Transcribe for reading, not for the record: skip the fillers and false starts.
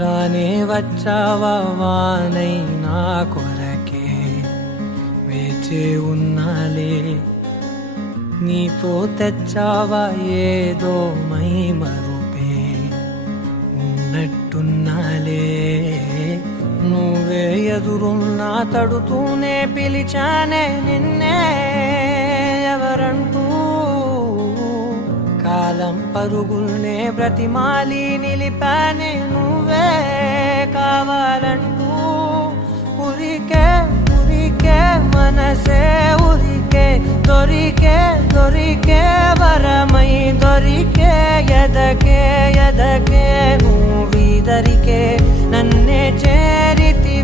రానే వచ్చావా వానై నా కొరకే వేచే ఉన్నాలే, నీతో తెచ్చావా ఏదో మై మరుపే ఉన్నట్టున్నాలే. నువ్వే ఎదురున్నా తడుతూనే పిలిచానే నిన్నే ఎవరంటూ, కాలం పరుగుల్నే బ్రతిమాలి నిలిపానే నువ్వే కావాలంటూ. ఉరికే ఉరికే మనసే ఉరికే, దొరికే దొరికే వరమై దొరికే, ఎదకే ఎదకే నువ్వీదరికే నన్నే చేరితి